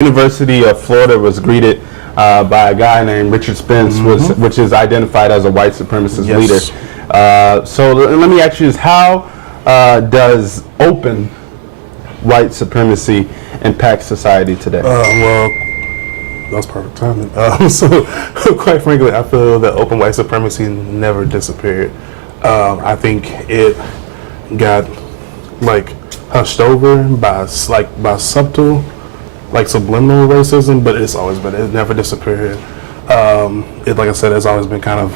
University of Florida was greeted by a guy named Richard Spence, which is identified as a white supremacist leader. So let me ask you this: how does open white supremacy impact society today? Well, that was perfect timing. So, quite frankly, I feel that open white supremacy never disappeared. I think it got hushed over by subtle, subliminal racism, but it's always been. It never disappeared. Like I said, it's always been kind of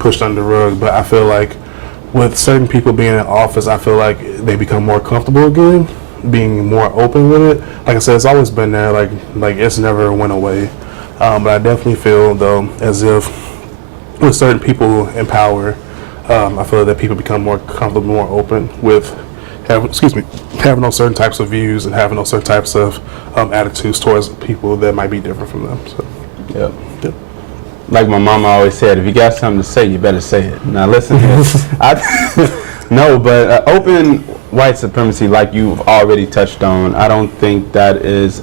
pushed under the rug. But I feel like with certain people being in office, I feel like they become more comfortable again, being more open with it. Like I said, it's always been there. Like it's never went away. But I definitely feel though as if with certain people in power, I feel that people become more comfortable, more open with having those certain types of views and having those certain types of attitudes towards people that might be different from them. So, yep. Like my mama always said, if you got something to say, you better say it. Now listen here. No, but open white supremacy, like you've already touched on, I don't think that is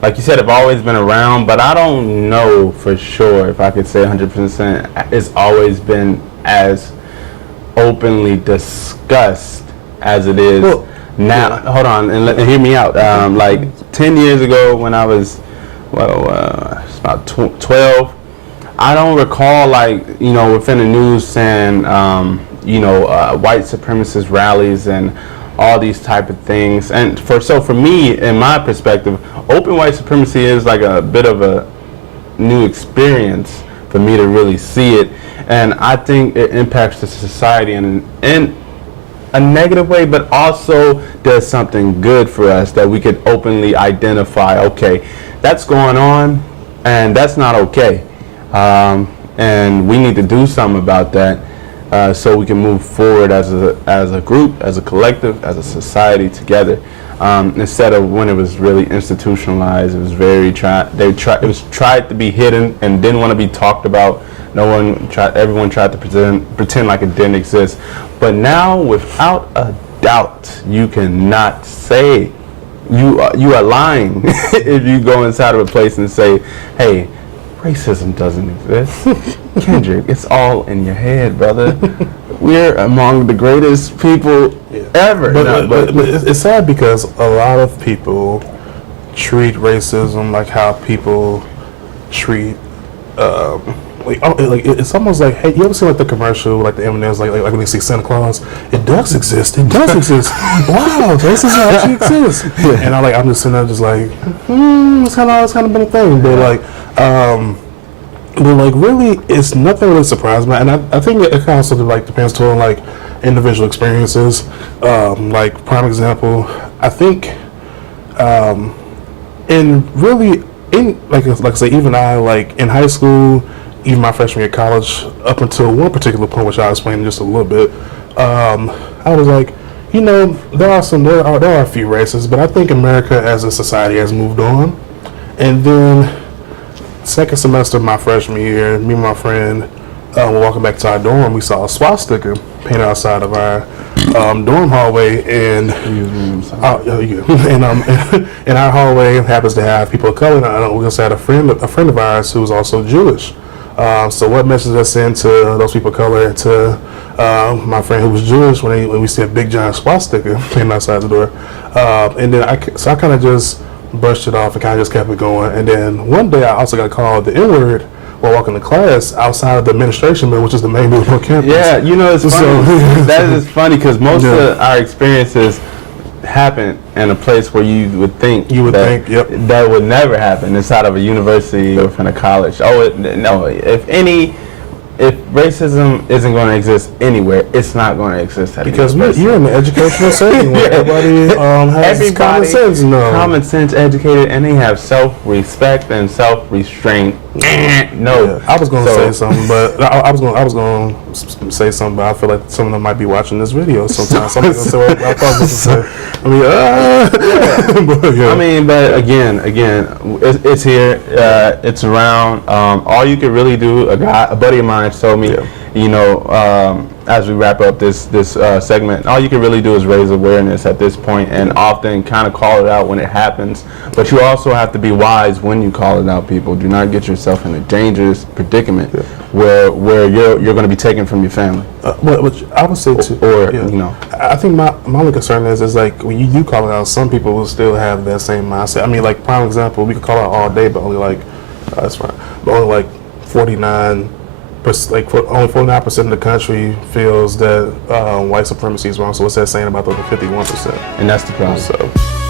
like you said, have always been around, but I don't know for sure if I could say 100% it's always been as openly discussed as it is now. Yeah. Hold on, and hear me out. Like 10 years ago when I was, about 12, I don't recall within the news saying, white supremacist rallies and all these type of things. And for me, in my perspective, open white supremacy is like a bit of a new experience for me to really see it. And I think it impacts the society in a negative way, but also does something good for us that we could openly identify, okay, that's going on and that's not okay. And we need to do something about that so we can move forward as a group, as a collective, as a society together. Instead of when it was really institutionalized, it was it was tried to be hidden and didn't want to be talked about. Everyone tried to pretend like it didn't exist. But now, without a doubt, you cannot say you are lying if you go inside of a place and say, hey, racism doesn't exist. Kendrick, it's all in your head, brother. We're among the greatest people ever. But it's sad because a lot of people treat racism like how people treat it's almost like, hey, you ever see the commercial, the M&M's, like when they see Santa Claus? It does exist. It does exist. Wow, racism actually exists. Yeah. And I'm just sitting there, just it's kind of been a thing. But really, it's nothing really surprising me. And I think it kind of also depends on individual experiences. Prime example, I think, like I say, even in high school, even my freshman year of college, up until one particular point, which I'll explain in just a little bit, I was there are a few races, but I think America as a society has moved on. And then second semester of my freshman year, me and my friend were walking back to our dorm. We saw a swastika painted outside of our dorm hallway, and and our hallway happens to have people of color. We also had a friend of ours who was also Jewish. So what message I sent to those people of color, to my friend who was Jewish, when we see a big giant swastika painted outside the door, and then I kind of just brushed it off and kind of just kept it going. And then one day I also got called the N-word while walking to class outside of the administration building, which is the main building on campus. Yeah, it's funny. That is funny because most of our experiences happen in a place where you would think that would never happen inside of a university or in a college. If racism isn't going to exist anywhere, it's not going to exist at because you're in the educational setting where everybody has common sense. Common sense, educated, and they have self-respect and self-restraint. No, I was going to say something, but I was going to say something, but I feel like some of them might be watching this video sometimes. Somebody's going to say what I thought was to say. But again, it's here. It's around. All you can really do. A buddy of mine told me, you know, as we wrap up this segment, all you can really do is raise awareness at this point, and often kind of call it out when it happens. But you also have to be wise when you call it out. People, do not get yourself in a dangerous predicament where you're going to be taken from your family. Which I would say too, or you know, I think my only concern is like when you do call it out, some people will still have that same mindset. I mean, like prime example, we could call it out all day, but only like that's fine, but only like 49%, only 49% of the country feels that white supremacy is wrong. So what's that saying about the other 51%? And that's the problem. So.